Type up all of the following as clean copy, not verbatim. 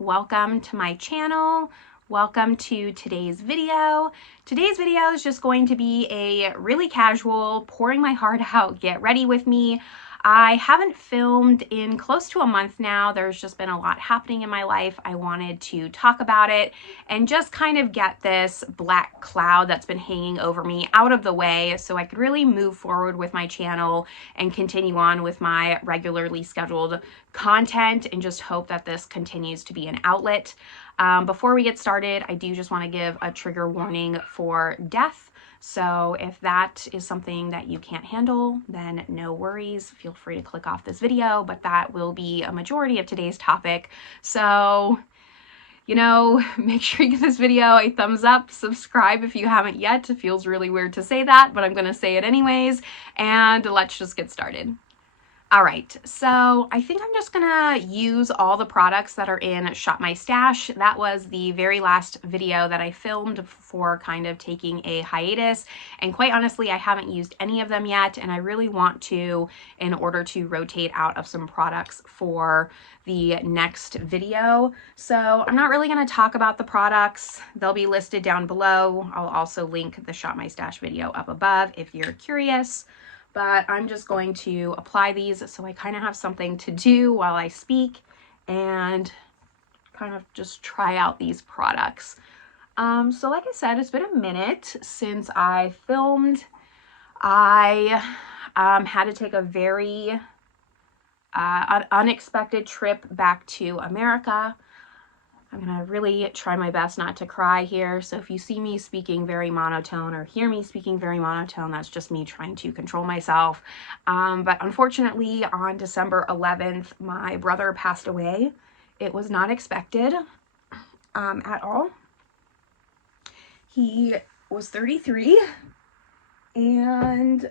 welcome to my channel. Welcome to today's video. Today's video is just going to be a really casual, pouring my heart out, get ready with me. I haven't filmed in close to a month now. There's just been a lot happening in my life. I wanted to talk about it and just kind of get this black cloud that's been hanging over me out of the way so I could really move forward with my channel and continue on with my regularly scheduled content and just hope that this continues to be an outlet. Before we get started, I do just want to give a trigger warning for death. So if that is something that you can't handle, then no worries. Feel free to click off this video, but that will be a majority of today's topic. So, you know, make sure you give this video a thumbs up, subscribe if you haven't yet. It feels really weird to say that, but I'm going to say it anyways. And let's just get started. All right, so I think I'm just gonna use all the products that are in Shop My Stash. That was the very last video that I filmed for kind of taking a hiatus. And quite honestly, I haven't used any of them yet. And I really want to in order to rotate out of some products for the next video. So I'm not really gonna talk about the products. They'll be listed down below. I'll also link the Shop My Stash video up above if you're curious. But I'm just going to apply these so I kind of have something to do while I speak and kind of just try out these products. So like I said, it's been a minute since I filmed. I had to take a very unexpected trip back to America. I'm gonna really try my best not to cry here. So if you see me speaking very monotone or hear me speaking very monotone, that's just me trying to control myself. But unfortunately, on December 11th, my brother passed away. It was not expected at all. He was 33 and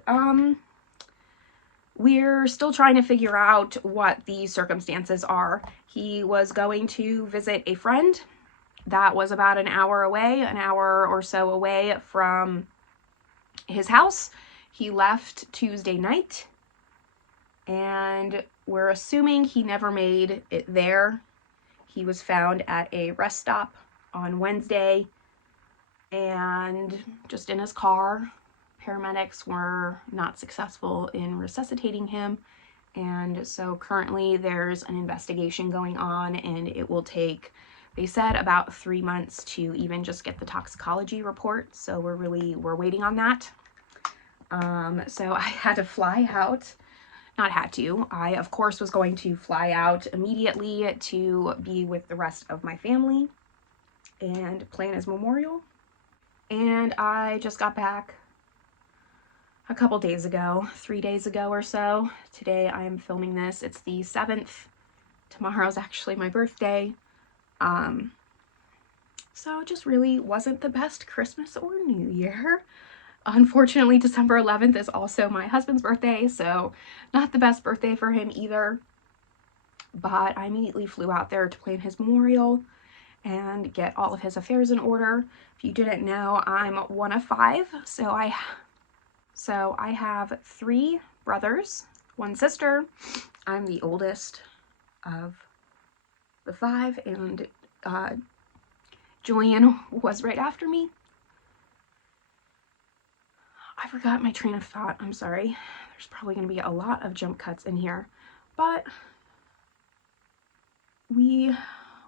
we're still trying to figure out what the circumstances are. He was going to visit a friend that was about an hour away, an hour or so away from his house. He left Tuesday night, and we're assuming he never made it there. He was found at a rest stop on Wednesday and just in his car. Paramedics were not successful in resuscitating him, and so currently there's an investigation going on, and it will take, they said, about 3 months to even just get the toxicology report. So we're waiting on that. So I had to fly out. Not had to. I of course was going to fly out immediately to be with the rest of my family and plan his memorial. And I just got back a couple days ago, 3 days ago or so. Today I am filming this. It's the 7th. Tomorrow's actually my birthday. So it just really wasn't the best Christmas or New Year. Unfortunately, December 11th is also my husband's birthday, so not the best birthday for him either. But I immediately flew out there to plan his memorial and get all of his affairs in order. If you didn't know, I'm one of 5, so I have 3 brothers, 1 sister. I'm the oldest of the 5, and Julian was right after me. I forgot my train of thought. I'm sorry. There's probably going to be a lot of jump cuts in here, but we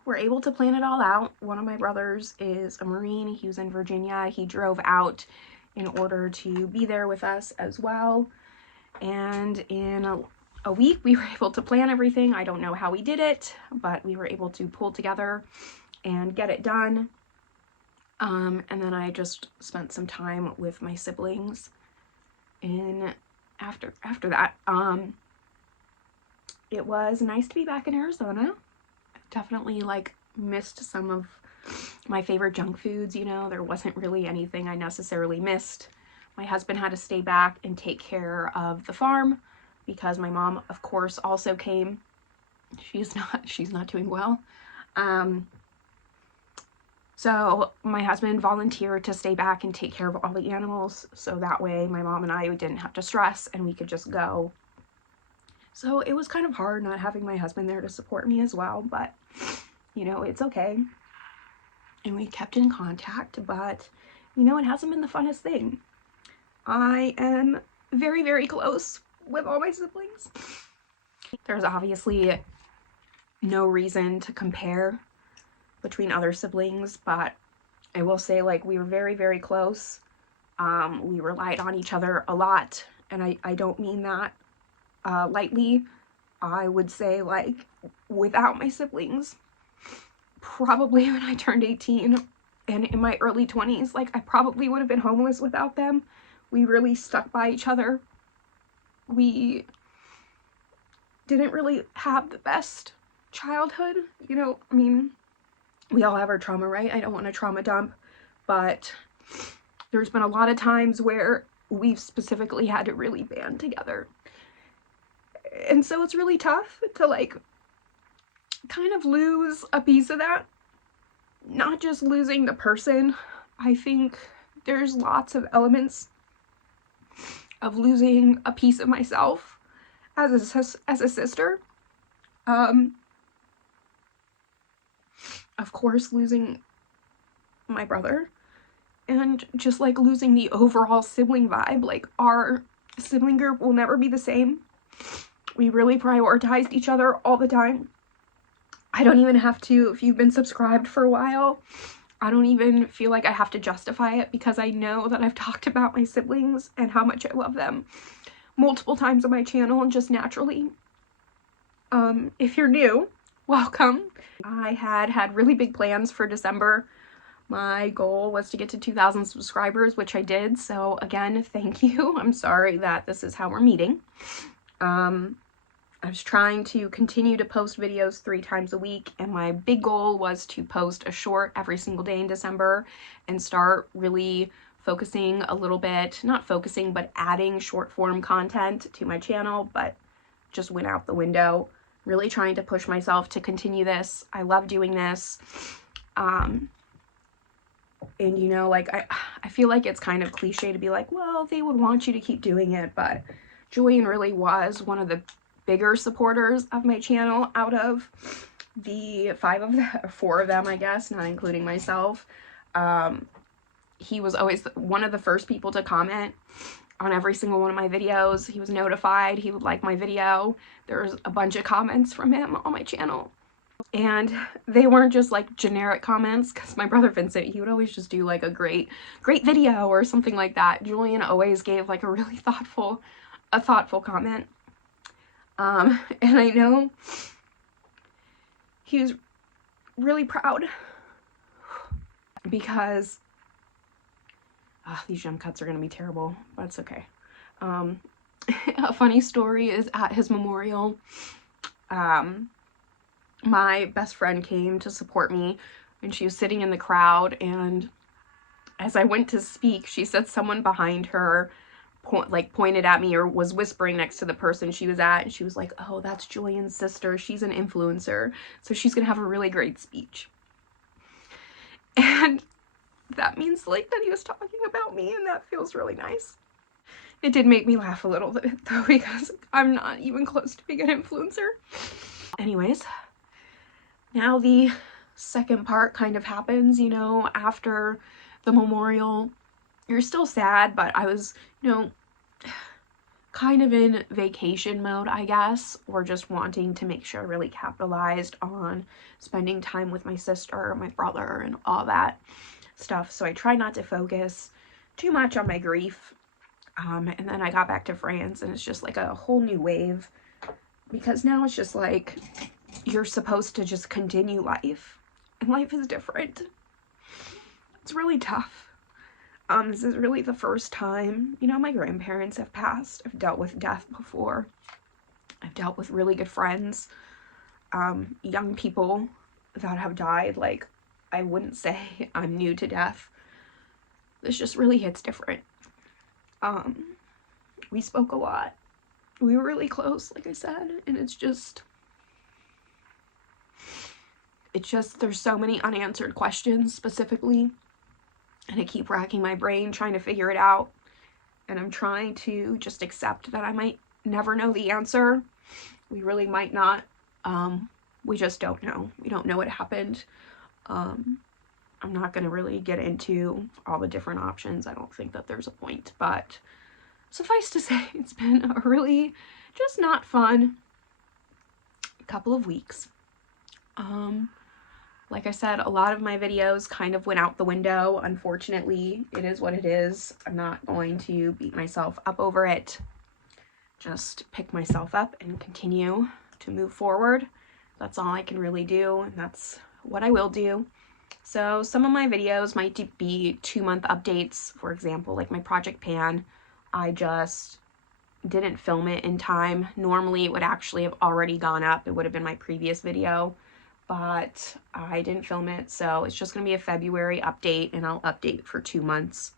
were able to plan it all out. One of my brothers is a Marine. He was in Virginia. He drove out in order to be there with us as well. And in a week, we were able to plan everything. I don't know how we did it, but we were able to pull together and get it done. And then I just spent some time with my siblings. And after that, it was nice to be back in Arizona. Definitely missed some of my favorite junk foods. You know, there wasn't really anything I necessarily missed. My husband had to stay back and take care of the farm because my mom, of course, also came. She's not doing well. So my husband volunteered to stay back and take care of all the animals, so that way my mom and I didn't have to stress and we could just go. So it was kind of hard not having my husband there to support me as well, but you know, it's okay. And we kept in contact, but, you know, it hasn't been the funnest thing. I am very, very close with all my siblings. There's obviously no reason to compare between other siblings, but I will say, like, we were very, very close. We relied on each other a lot, and I don't mean that lightly. I would say, like, without my siblings, probably when I turned 18 and in my early 20s, like, I probably would have been homeless without them. We really stuck by each other. We didn't really have the best childhood, you know. I mean, we all have our trauma, right? I don't want to trauma dump, but there's been a lot of times where we've specifically had to really band together. And so it's really tough to, like, kind of lose a piece of that. Not just losing the person. I think there's lots of elements of losing a piece of myself as a sister. Of course, losing my brother, and just, like, losing the overall sibling vibe. Like, our sibling group will never be the same. We really prioritized each other all the time. I don't even have to, if you've been subscribed for a while, I don't even feel like I have to justify it, because I know that I've talked about my siblings and how much I love them multiple times on my channel, and just naturally. If you're new, welcome. I had really big plans for December. My goal was to get to 2,000 subscribers, which I did. So again, thank you. I'm sorry that this is how we're meeting. I was trying to continue to post videos 3 times a week, and my big goal was to post a short every single day in December and start really focusing a little bit, not focusing, but adding short form content to my channel, but just went out the window. Really trying to push myself to continue this. I love doing this. And, you know, like, I feel like it's kind of cliche to be like, well, they would want you to keep doing it, but Julian really was one of the bigger supporters of my channel out of the 4 of them, I guess, not including myself. He was always one of the first people to comment on every single one of my videos. He was notified, he would like my video. There's a bunch of comments from him on my channel. And they weren't just, like, generic comments, because my brother Vincent, he would always just do, like, a great video or something like that. Julian always gave, like, a really thoughtful comment. And I know he was really proud, because these gem cuts are gonna be terrible, but it's okay. A funny story is, at his memorial, my best friend came to support me, and she was sitting in the crowd, and as I went to speak, she said someone behind her pointed at me or was whispering next to the person she was at, and she was like, oh, that's Julian's sister, she's an influencer, so she's gonna have a really great speech. And that means, like, that he was talking about me, and that feels really nice. It did make me laugh a little bit, though, because I'm not even close to being an influencer. Anyways, now the second part kind of happens, you know, after the memorial. You're still sad, but I was, you know, kind of in vacation mode, I guess, or just wanting to make sure I really capitalized on spending time with my sister, my brother, and all that stuff. So I tried not to focus too much on my grief. And then I got back to France, and it's just like a whole new wave, because now it's just like you're supposed to just continue life, and life is different. It's really tough. This is really the first time, you know, my grandparents have passed. I've dealt with death before. I've dealt with really good friends, young people that have died. Like, I wouldn't say I'm new to death. This just really hits different. We spoke a lot. We were really close, like I said, and it's just, there's so many unanswered questions specifically, and I keep racking my brain trying to figure it out, and I'm trying to just accept that I might never know the answer. We really might not. We just don't know. We don't know what happened. I'm not going to really get into all the different options. I don't think that there's a point, but suffice to say, it's been a really just not fun couple of weeks. Like I said, a lot of my videos kind of went out the window. Unfortunately, it is what it is. I'm not going to beat myself up over it. Just pick myself up and continue to move forward. That's all I can really do, and that's what I will do. So some of my videos might be 2-month updates. For example, like my Project Pan, I just didn't film it in time. Normally it would actually have already gone up. It would have been my previous video, but I didn't film it, so it's just going to be a February update, and I'll update for 2 months.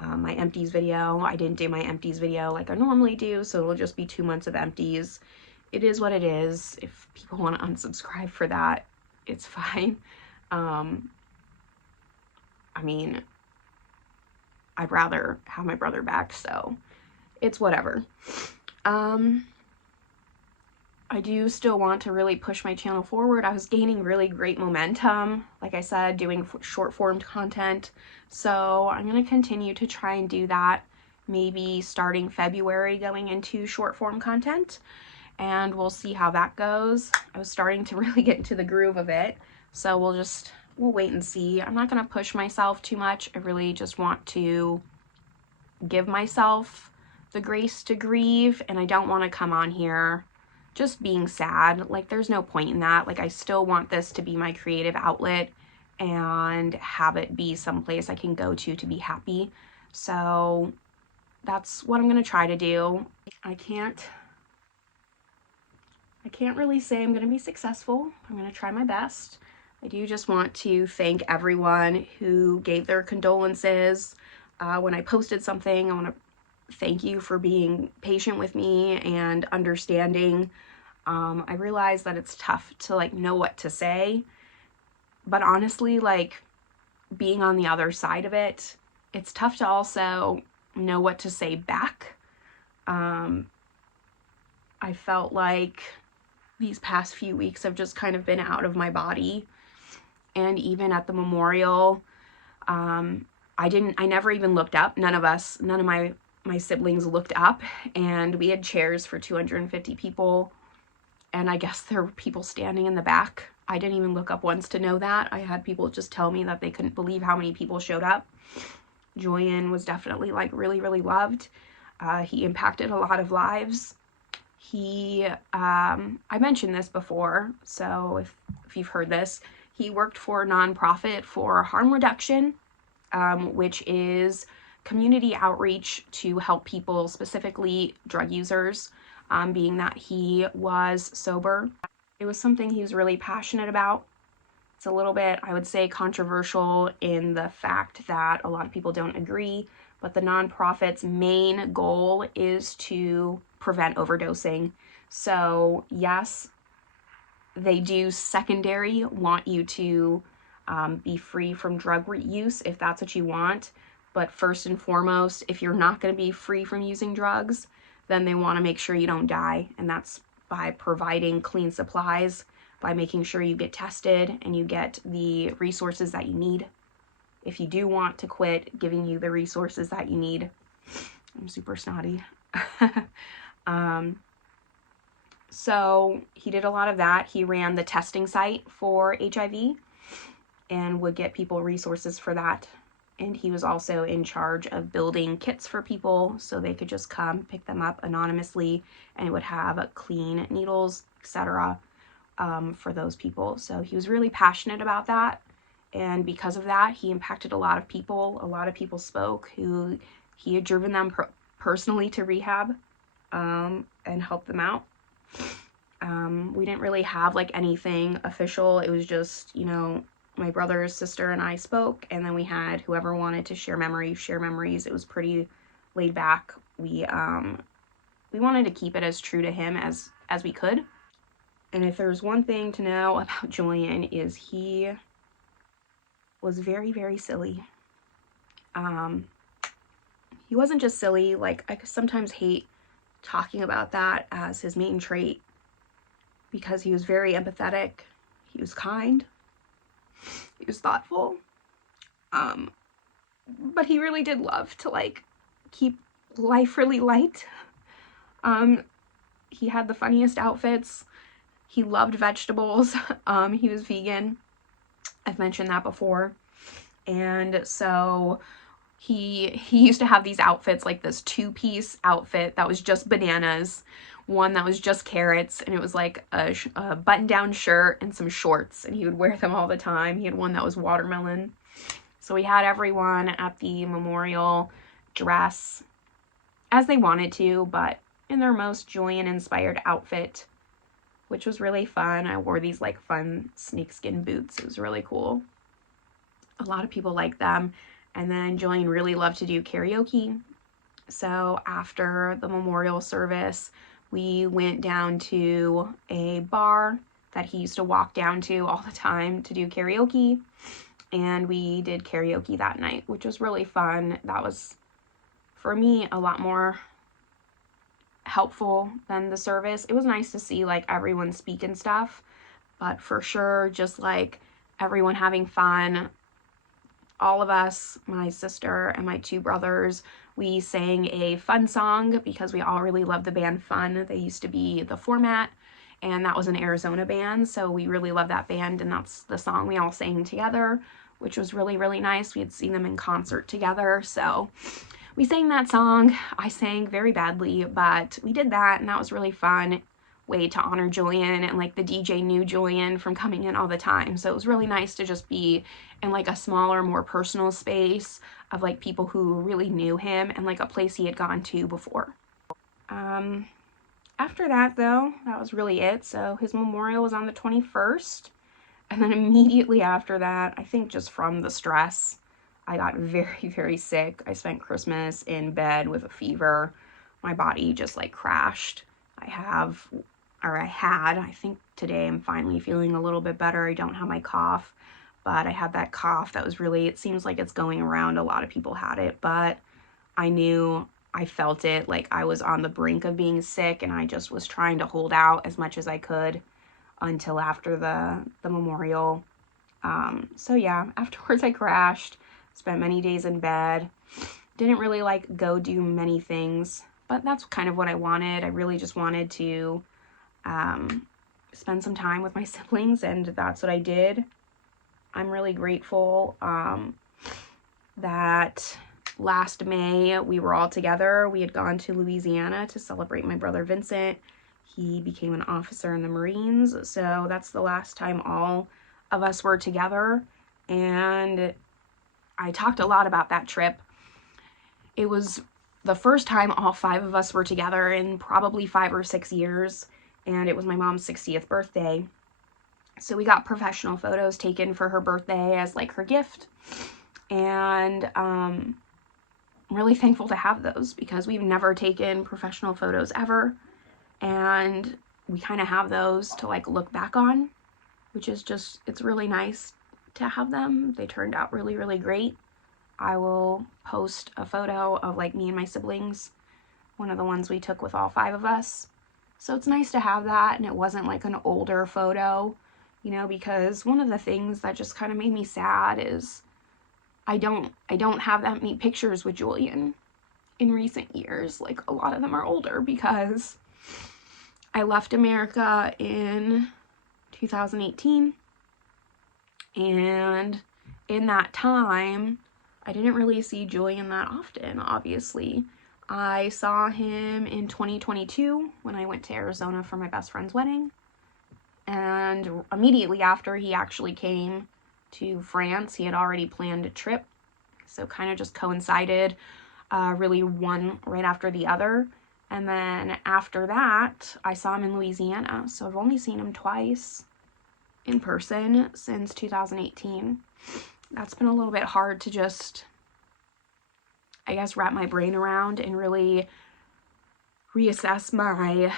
My empties video, I didn't do my empties video like I normally do, so it'll just be 2 months of empties. It is what it is. If people want to unsubscribe for that, it's fine. I mean, I'd rather have my brother back, so it's whatever. I do still want to really push my channel forward. I was gaining really great momentum, like I said, doing short form content. So I'm going to continue to try and do that, maybe starting February going into short form content, and we'll see how that goes. I was starting to really get into the groove of it, so we'll wait and see. I'm not going to push myself too much. I really just want to give myself the grace to grieve, and I don't want to come on here just being sad. Like, there's no point in that. Like, I still want this to be my creative outlet and have it be someplace I can go to be happy. So that's what I'm going to try to do. I can't really say I'm going to be successful. I'm going to try my best. I do just want to thank everyone who gave their condolences. When I posted something, I want to thank you for being patient with me and understanding. I realize that it's tough to like know what to say, but honestly, like, being on the other side of it, it's tough to also know what to say back. I felt like these past few weeks have just kind of been out of my body, and even at the memorial, I never even looked up. None of my siblings looked up, and we had chairs for 250 people, and I guess there were people standing in the back. I didn't even look up once to know that. I had people just tell me that they couldn't believe how many people showed up. Julian was definitely like really, really loved. He impacted a lot of lives. I mentioned this before, so if you've heard this, he worked for a nonprofit for harm reduction, which is community outreach to help people, specifically drug users, being that he was sober. It was something he was really passionate about. It's a little bit, I would say, controversial in the fact that a lot of people don't agree, but the nonprofit's main goal is to prevent overdosing. So yes, they do secondary want you to be free from drug use if that's what you want. But first and foremost, if you're not going to be free from using drugs, then they want to make sure you don't die. And that's by providing clean supplies, by making sure you get tested and you get the resources that you need. If you do want to quit, giving you the resources that you need. I'm super snotty. So he did a lot of that. He ran the testing site for HIV and would get people resources for that. And he was also in charge of building kits for people so they could just come pick them up anonymously, and it would have clean needles, etc. For those people. So he was really passionate about that, and because of that, he impacted a lot of people. A lot of people spoke who he had driven them personally to rehab and helped them out. We didn't really have like anything official. It was just, you know, my brother, sister, and I spoke, and then we had whoever wanted to share memories. It was pretty laid back. We wanted to keep it as true to him as we could. And if there's one thing to know about Julian, is he was very, very silly. He wasn't just silly. Like, I sometimes hate talking about that as his main trait. because he was very empathetic. He was kind. He was thoughtful. But he really did love to like keep life really light. He had the funniest outfits. He loved vegetables. He was vegan. I've mentioned that before. And so he used to have these outfits, like this 2-piece outfit that was just bananas, one that was just carrots, and it was like a button-down shirt and some shorts, and he would wear them all the time. He had one that was watermelon. So we had everyone at the memorial dress as they wanted to, but in their most Julian-inspired outfit, which was really fun. I wore these like fun snakeskin boots. It was really cool. A lot of people liked them. And then Julian really loved to do karaoke. So after the memorial service, we went down to a bar that he used to walk down to all the time to do karaoke. And we did karaoke that night, which was really fun. That was, for me, a lot more helpful than the service. It was nice to see like everyone speak and stuff, but for sure, just like everyone having fun. All of us, my sister and my 2 brothers, we sang a Fun song because we all really love the band Fun. They used to be The Format, and that was an Arizona band, so we really love that band, and that's the song we all sang together, which was really, really nice. We had seen them in concert together, so we sang that song. I sang very badly, but we did that, and that was really fun. Way to honor Julian, and like the DJ knew Julian from coming in all the time, so it was really nice to just be in like a smaller, more personal space of like people who really knew him and like a place he had gone to before. After that though, that was really it. So his memorial was on the 21st, and then immediately after that, I think just from the stress, I got very, very sick. I spent Christmas in bed with a fever. My body just like crashed. I had, I think today I'm finally feeling a little bit better. I don't have my cough, but I had that cough that was really, it seems like it's going around. A lot of people had it, but I felt it, like I was on the brink of being sick, and I just was trying to hold out as much as I could until after the memorial. So yeah, afterwards I crashed, spent many days in bed, didn't really like go do many things, but that's kind of what I wanted. I really just wanted to spend some time with my siblings, and that's what I did. I'm really grateful that last May we were all together. We had gone to Louisiana to celebrate my brother Vincent. He became an officer in the Marines, so that's the last time all of us were together, and I talked a lot about that trip. It was the first time all 5 of us were together in probably 5 or 6 years, and it was my mom's 60th birthday. So we got professional photos taken for her birthday as like her gift, and I'm really thankful to have those because we've never taken professional photos ever, and we kind of have those to like look back on, which is just, it's really nice to have them. They turned out really, really great. I will post a photo of like me and my siblings, one of the ones we took with all 5 of us. So it's nice to have that, and it wasn't like an older photo, you know, because one of the things that just kind of made me sad is I don't have that many pictures with Julian in recent years. Like a lot of them are older because I left America in 2018, and in that time I didn't really see Julian that often. Obviously, I saw him in 2022 when I went to Arizona for my best friend's wedding, and immediately after he actually came to France, he had already planned a trip, so kind of just coincided, really one right after the other. And then after that, I saw him in Louisiana, so I've only seen him twice in person since 2018. That's been a little bit hard to just, I guess, wrap my brain around and really reassess my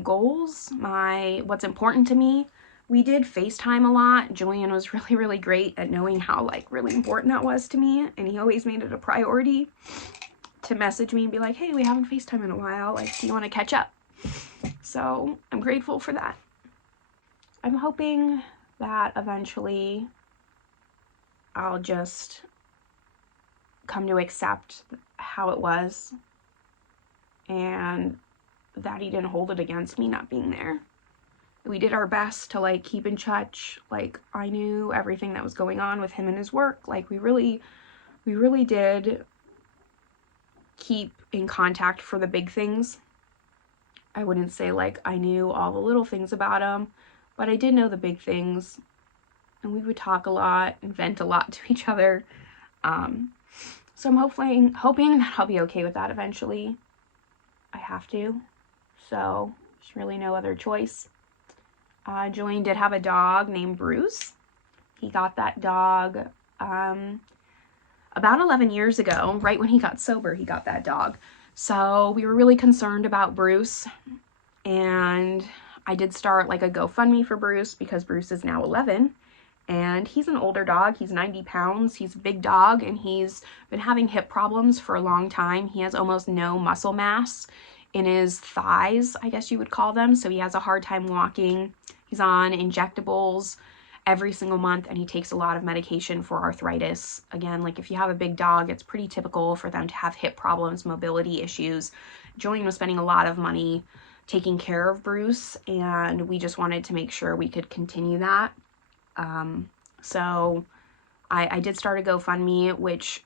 goals, what's important to me. We did FaceTime a lot. Julian was really, really great at knowing how like really important that was to me, and he always made it a priority to message me and be like, hey, we haven't FaceTime in a while, like, do you want to catch up? So I'm grateful for that. I'm hoping that eventually I'll just come to accept how it was and that he didn't hold it against me not being there. We did our best to like keep in touch. Like I knew everything that was going on with him and his work. Like we really did keep in contact for the big things. I wouldn't say like I knew all the little things about him, but I did know the big things, and we would talk a lot and vent a lot to each other. So I'm hoping that I'll be okay with that eventually. I have to, so there's really no other choice. Julian did have a dog named Bruce. He got that dog about 11 years ago, right when he got sober, he got that dog. So we were really concerned about Bruce, and I did start like a GoFundMe for Bruce because Bruce is now 11, and he's an older dog. He's 90 pounds. He's a big dog, and he's been having hip problems for a long time. He has almost no muscle mass in his thighs, I guess you would call them. So he has a hard time walking. He's on injectables every single month, and he takes a lot of medication for arthritis. Again, like if you have a big dog, it's pretty typical for them to have hip problems, mobility issues. Julian was spending a lot of money taking care of Bruce, and we just wanted to make sure we could continue that. So I did start a GoFundMe, which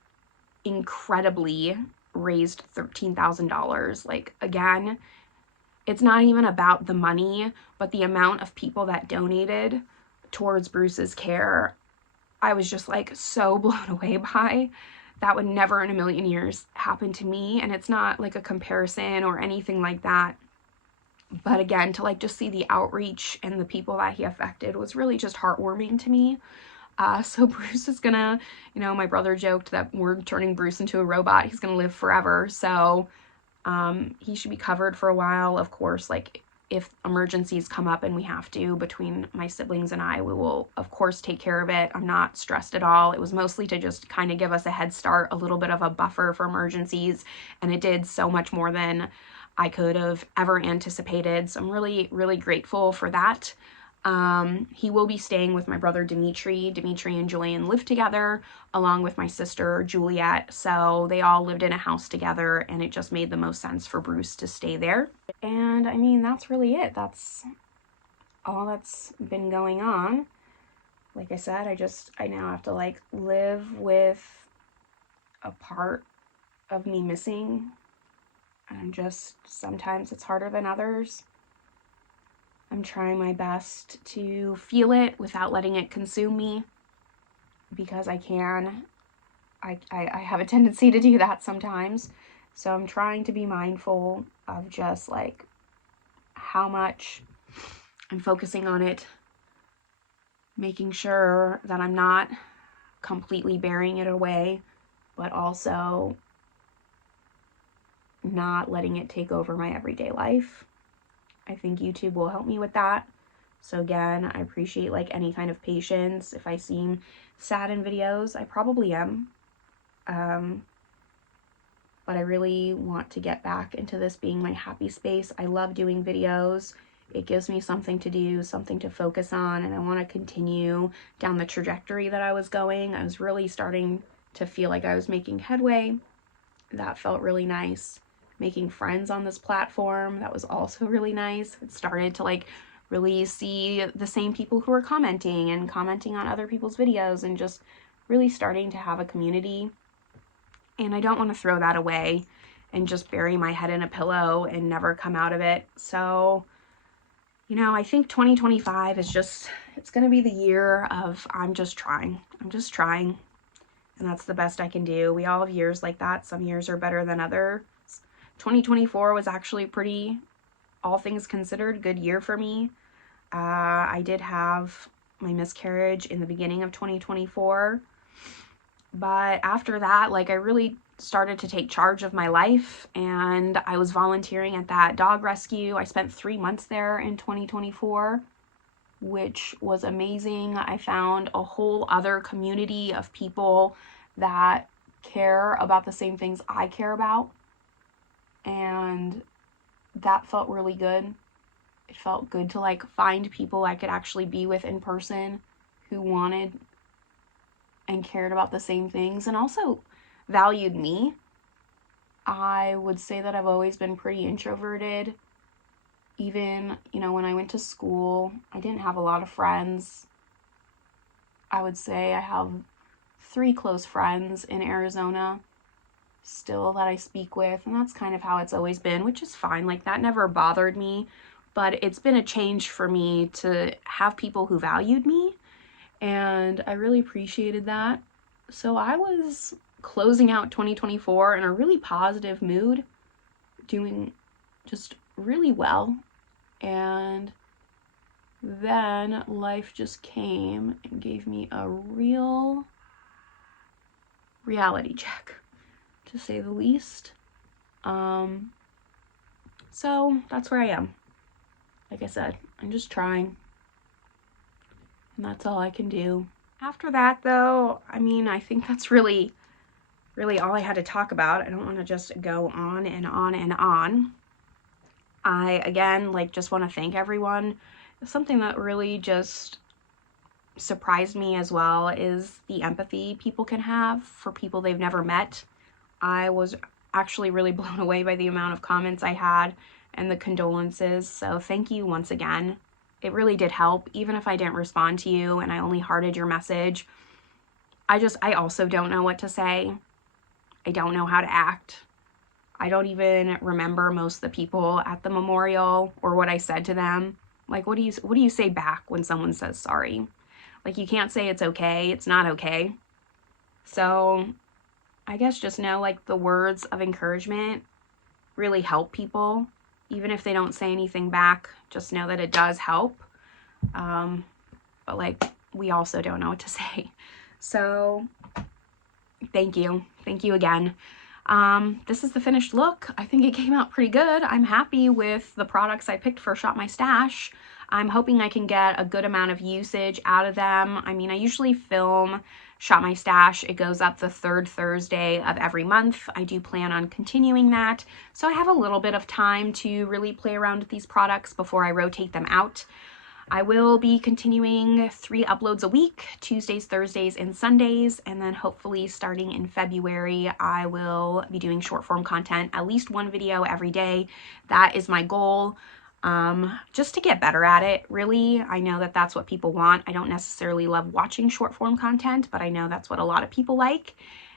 incredibly raised $13,000. Like, again, it's not even about the money, but the amount of people that donated towards Bruce's care, I was just like so blown away by. That would never in a million years happen to me, and it's not like a comparison or anything like that. But again, to like just see the outreach and the people that he affected was really just heartwarming to me. So Bruce is gonna, you know, my brother joked that we're turning Bruce into a robot. He's gonna live forever. So he should be covered for a while. Of course, like if emergencies come up and we have to, between my siblings and I, we will of course take care of it. I'm not stressed at all. It was mostly to just kind of give us a head start, a little bit of a buffer for emergencies, and it did so much more than I could have ever anticipated. So I'm really, really grateful for that. He will be staying with my brother Dimitri. Dimitri and Julian live together along with my sister Juliet. So they all lived in a house together, and it just made the most sense for Bruce to stay there. And I mean, that's really it. That's all that's been going on. Like I said, I now have to like live with a part of me missing. And just sometimes it's harder than others. I'm trying my best to feel it without letting it consume me, because I can. I have a tendency to do that sometimes. So I'm trying to be mindful of just like how much I'm focusing on it, making sure that I'm not completely burying it away, but also not letting it take over my everyday life. I think YouTube will help me with that. So again, I appreciate like any kind of patience. If I seem sad in videos, I probably am. But I really want to get back into this being my happy space. I love doing videos. It gives me something to do, something to focus on, and I want to continue down the trajectory that I was going. I was really starting to feel like I was making headway. That felt really nice. Making friends on this platform, that was also really nice. It started to like really see the same people who were commenting on other people's videos, and just really starting to have a community. And I don't want to throw that away and just bury my head in a pillow and never come out of it. So, you know, I think 2025 is just, it's going to be the year of I'm just trying. And that's the best I can do. We all have years like that. Some years are better than others. 2024 was actually pretty, all things considered, good year for me. I did have my miscarriage in the beginning of 2024. But after that, like I really started to take charge of my life, and I was volunteering at that dog rescue. I spent 3 months there in 2024, which was amazing. I found a whole other community of people that care about the same things I care about, and that felt really good. it felt good to like find people I could actually be with in person who wanted and cared about the same things and also valued me. I would say that I've always been pretty introverted. Even, you know, when I went to school, I didn't have a lot of friends. I would say I have 3 close friends in Arizona still that I speak with, and that's kind of how it's always been, which is fine. Like, that never bothered me, but it's been a change for me to have people who valued me, and I really appreciated that. So I was closing out 2024 in a really positive mood, doing just really well, and then life just came and gave me a real reality check, to say the least. So that's where I am. Like I said, I'm just trying, and that's all I can do. After that, though, I mean, I think that's really all I had to talk about. I don't want to just go on and on and on. I, again, like, just want to thank everyone. Something that really just surprised me as well is the empathy people can have for people they've never met. I was actually really blown away by the amount of comments I had and the condolences, so thank you once again. It really did help, even if I didn't respond to you and I only hearted your message. I also don't know what to say. I don't know how to act. I don't even remember most of the people at the memorial or what I said to them. Like, what do you say back when someone says sorry? Like, you can't say it's okay. It's not okay. So I guess just know, like, the words of encouragement really help people. Even if they don't say anything back, just know that it does help. But, like, we also don't know what to say. So thank you. Thank you again. This is the finished look. I think it came out pretty good. I'm happy with the products I picked for Shop My Stash. I'm hoping I can get a good amount of usage out of them. I mean, I usually film Shop My Stash. It goes up the 3rd Thursday of every month. I do plan on continuing that. So I have a little bit of time to really play around with these products before I rotate them out. I will be continuing 3 uploads a week, Tuesdays, Thursdays, and Sundays, and then hopefully starting in February, I will be doing short form content, at least 1 video every day. That is my goal, just to get better at it, really. I know that that's what people want. I don't necessarily love watching short form content, but I know that's what a lot of people like,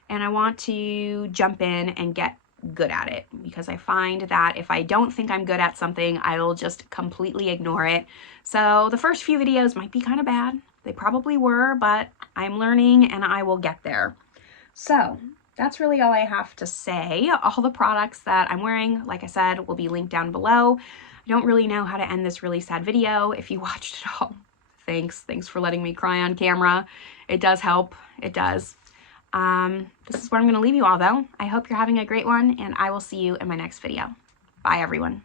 and I want to jump in and get good at it, because I find that if I don't think I'm good at something, I'll just completely ignore it. So the first few videos might be kind of bad. They probably were, but I'm learning and I will get there. So that's really all I have to say. All the products that I'm wearing, like I said, will be linked down below. I don't really know how to end this really sad video. If you watched it all, thanks for letting me cry on camera. It does help. It does. This is where I'm going to leave you all, though. I hope you're having a great one, and I will see you in my next video. Bye, everyone.